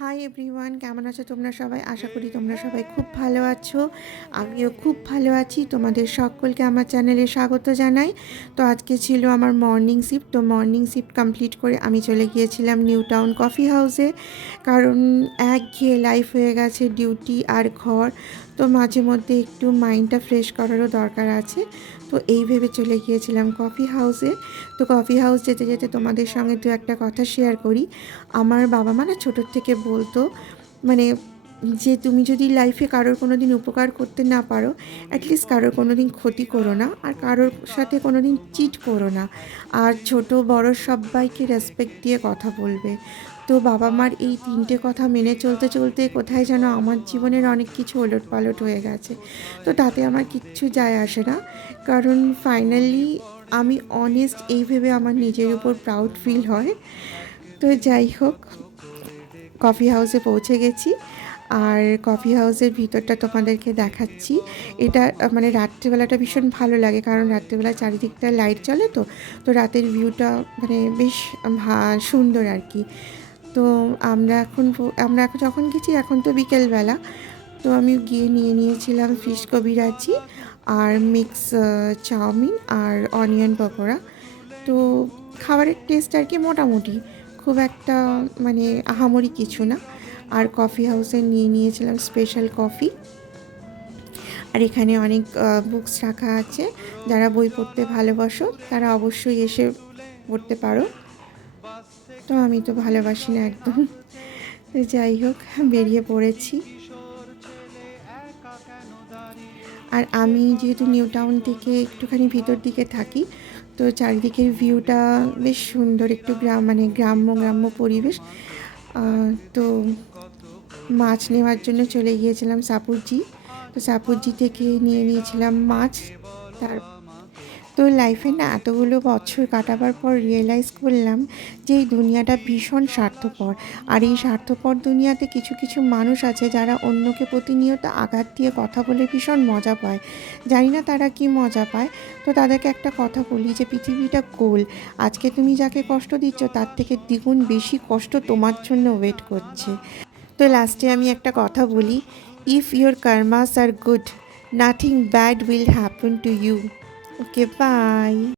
Hi everyone, কেমন আছো তোমরা সবাই? আশা করি তোমরা সবাই খুব ভালো আছো। আমিও খুব ভালো আছি। তোমাদের সকলকে আমার চ্যানেলে স্বাগত জানাই। তো আজকে ছিল আমার মর্নিং শিফট। তো মর্নিং শিফট কমপ্লিট করে আমি চলে গিয়েছিলাম নিউ টাউন কফি হাউসে, কারণ একঘেয়ে লাইফ হয়ে গেছে, ডিউটি আর ঘর। তো মাঝে মধ্যে একটু মাইন্ডটা ফ্রেশ করারও দরকার আছে। তো এই ভেবে চলে গিয়েছিলাম কফি হাউসে। তো কফি হাউস যেতে যেতে তোমাদের সঙ্গে দু একটা কথা শেয়ার করি। আমার বাবা মা না ছোটোর থেকে বলতো, মানে, যে তুমি যদি লাইফে কারোর কোনো দিন উপকার করতে না পারো, অ্যাটলিস্ট কারোর কোনো দিন ক্ষতি করো না, আর কারোর সাথে কোনো দিন চিট করো না, আর ছোট বড় সবাইকে রেসপেক্ট দিয়ে কথা বলবে। তো বাবা মার এই তিনটে কথা মেনে চলতে চলতে কোথায় যেন আমার জীবনের অনেক কিছু ওলট পালট হয়ে গেছে। তো তাতে আমার কিচ্ছু যায় আসে না, কারণ ফাইনালি আমি অনেস্ট এই ভেবে আমার নিজের উপর প্রাউড ফিল হয়। তো যাই হোক, কফি হাউসে পৌঁছে গেছি, আর কফি হাউসের ভিতরটা তোমাদেরকে দেখাচ্ছি। এটা মানে রাত্রিবেলাটা ভীষণ ভালো লাগে, কারণ রাত্রিবেলা চারিদিকটা লাইট জ্বলে, তো তো রাতের ভিউটা মানে বেশ সুন্দর আর কি। তো আমরা এখন যখন গেছি এখন তো বিকেলবেলা। তো আমি গিয়ে নিয়েছিলাম ফিশ কবিরাজি আর মিক্স চাউমিন আর অনিয়ন পকোড়া। তো খাবারের টেস্ট আর কি মোটামুটি, খুব একটা মানে আহামরি কিছু না। আর কফি হাউসে নিয়েছিলাম স্পেশাল কফি। আর এখানে অনেক বুকস রাখা আছে, যারা বই পড়তে ভালোবাসো তারা অবশ্যই এসে পড়তে পারো। তো আমি তো ভালোবাসি না একদম। তো যাই হোক, বেরিয়ে পড়েছি। আর আমি যেহেতু নিউ টাউন থেকে একটুখানি ভিতর দিকে থাকি, তো চারিদিকের ভিউটা বেশ সুন্দর, একটু গ্রাম্য গ্রাম্য পরিবেশ। তো মাছ নেওয়ার জন্য চলে গিয়েছিলাম সাপুরজি। তো সাপুরজি থেকে নিয়েছিলাম মাছ। তার তো লাইফে না এতগুলো বছর কাটাবার পর রিয়েলাইজ করলাম যে এই দুনিয়াটা ভীষণ স্বার্থপর। আর এই স্বার্থপর দুনিয়াতে কিছু কিছু মানুষ আছে যারা অন্যকে প্রতিনিয়ত আঘাত দিয়ে কথা বলে ভীষণ মজা পায়। জানি না তারা কি মজা পায়। তো তাদেরকে একটা কথা বলি যে পৃথিবীটা গোল। আজকে তুমি যাকে কষ্ট দিচ্ছ তার থেকে দ্বিগুণ বেশি কষ্ট তোমার জন্য ওয়েট করছে। তো লাস্টে আমি একটা কথা বলি, if your karmas are good, nothing bad will happen to you. Okay, by.